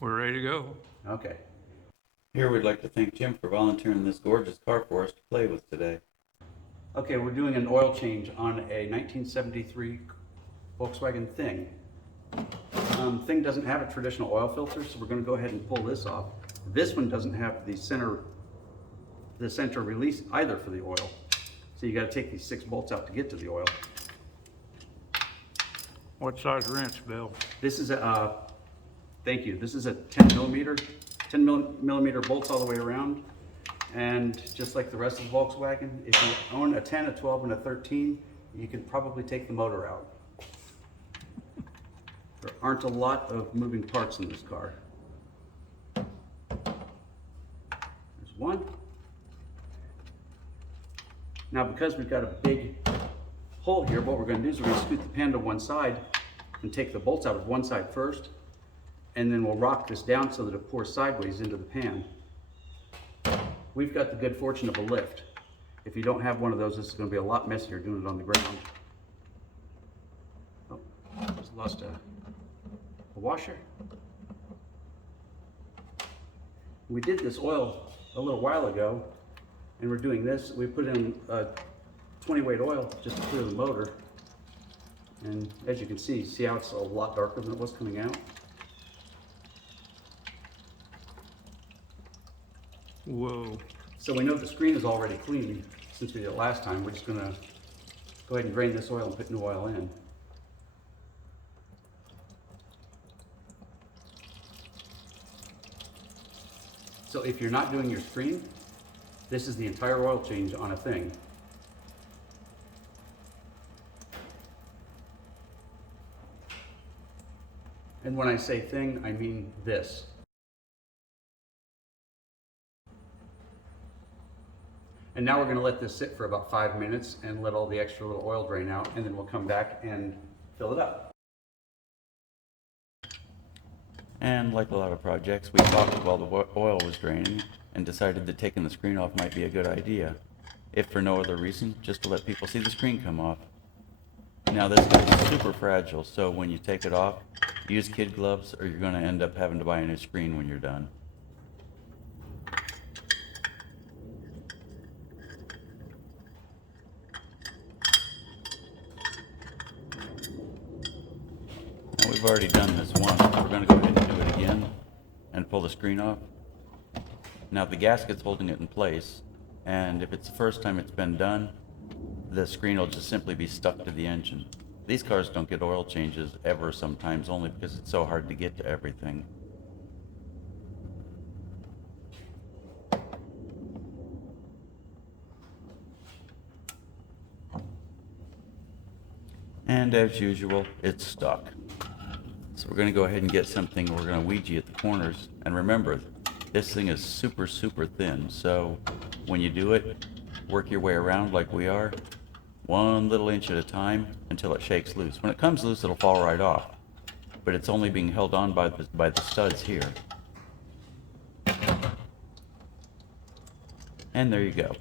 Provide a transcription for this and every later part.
We're ready to go. Okay. Here we'd like to thank Jim for volunteering this gorgeous car for us to play with today. Okay, we're doing an oil change on a 1973 Volkswagen Thing. Thing doesn't have a traditional oil filter, so we're going to go ahead and pull this off. This one doesn't have the center release either for the oil. So you got to take these 6 bolts out to get to the oil. What size wrench, Bill? This is a, thank you, this is a 10 millimeter bolts all the way around. And just like the rest of the Volkswagen, if you own a 10, a 12, and a 13, you can probably take the motor out. There aren't a lot of moving parts in this car. There's one. Now because we've got a big hole here, what we're going to do is we're going to scoot the pan to one side and take the bolts out of one side first, and then we'll rock this down so that it pours sideways into the pan. We've got the good fortune of a lift. If you don't have one of those, this is going to be a lot messier doing it on the ground. Oh, just lost a washer. We did this oil a little while ago, and we're doing this. We put in 20 weight oil just to clear the motor. And as you can see how it's a lot darker than it was coming out? Whoa. So we know the screen is already clean since we did it last time. We're just gonna go ahead and drain this oil and put new oil in. So if you're not doing your screen, this is the entire oil change on a Thing. And when I say Thing, I mean this. And now we're going to let this sit for about 5 minutes and let all the extra little oil drain out, and then we'll come back and fill it up. And like a lot of projects, we talked while the oil was draining and decided that taking the screen off might be a good idea. If for no other reason, just to let people see the screen come off. Now this is super fragile, so when you take it off, use kid gloves or you're going to end up having to buy a new screen when you're done. Now we've already done this once, but we're going to go ahead and do it again and pull the screen off. Now the gasket's holding it in place, and if it's the first time it's been done, the screen will just simply be stuck to the engine. These cars don't get oil changes ever sometimes, only because it's so hard to get to everything. And as usual, it's stuck. So we're going to go ahead and get something, we're going to Ouija at the corners. And remember, this thing is super, super thin. So when you do it, work your way around like we are, 1 little inch at a time until it shakes loose. When it comes loose, it'll fall right off. But it's only being held on by the studs here. And there you go.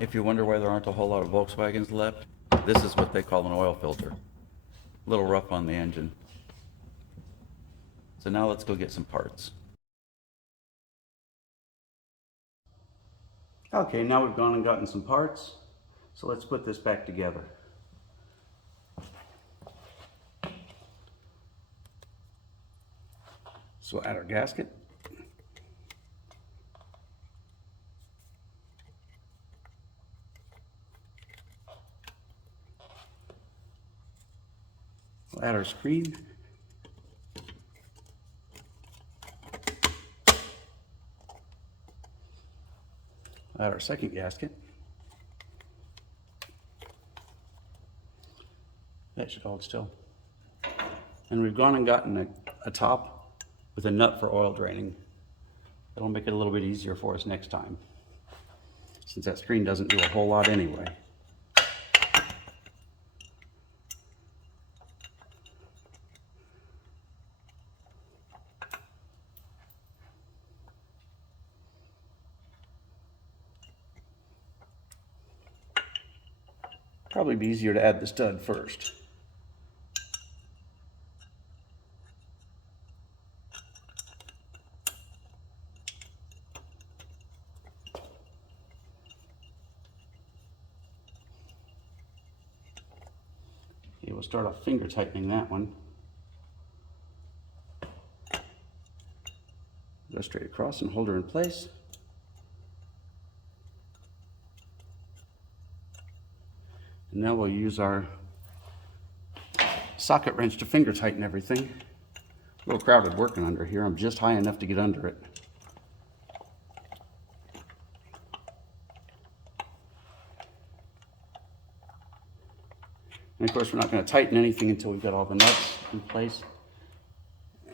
If you wonder why there aren't a whole lot of Volkswagens left, this is what they call an oil filter. A little rough on the engine. So now let's go get some parts. Okay, now we've gone and gotten some parts. So let's put this back together. So we'll add our gasket. We'll add our screen. Add our second gasket. That should hold still. And we've gone and gotten a top with a nut for oil draining. That'll make it a little bit easier for us next time, since that screen doesn't do a whole lot anyway. Probably be easier to add the stud first. Okay, we'll start off finger tightening that one. Go straight across and hold her in place. And now we'll use our socket wrench to finger tighten everything. A little crowded working under here. I'm just high enough to get under it. And of course, we're not going to tighten anything until we've got all the nuts in place.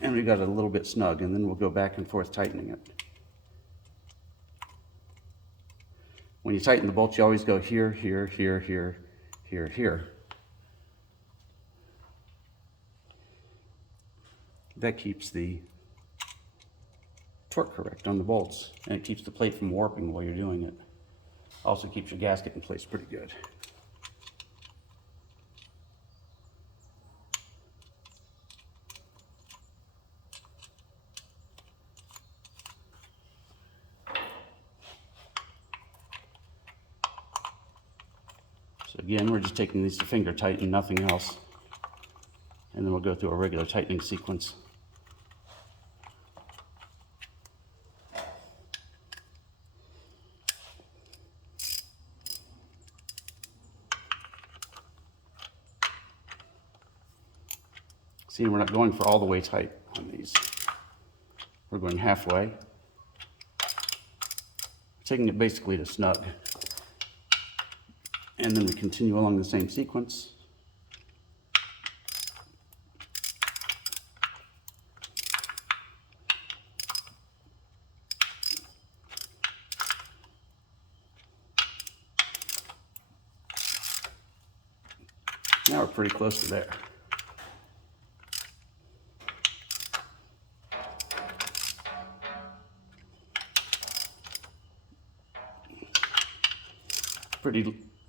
And we got it a little bit snug, and then we'll go back and forth tightening it. When you tighten the bolts, you always go here, here, here, here, here, here. That keeps the torque correct on the bolts, and it keeps the plate from warping while you're doing it. Also keeps your gasket in place pretty good. So again, we're just taking these to finger tighten, nothing else. And then we'll go through a regular tightening sequence. See, we're not going for all the way tight on these. We're going halfway. Taking it basically to snug. And then we continue along the same sequence. Now we're pretty close to there.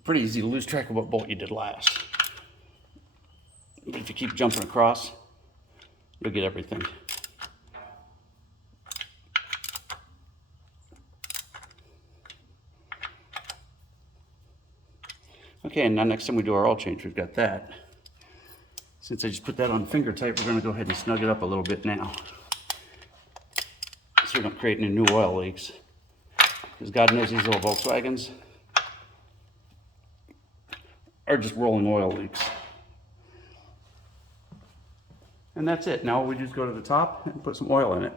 Pretty easy to lose track of what bolt you did last. But if you keep jumping across, you'll get everything. Okay, and now next time we do our oil change, we've got that. Since I just put that on finger tight, we're going to go ahead and snug it up a little bit now, so we don't create any new oil leaks. Because God knows these little Volkswagens are just rolling oil leaks. And that's it. Now we just go to the top and put some oil in it.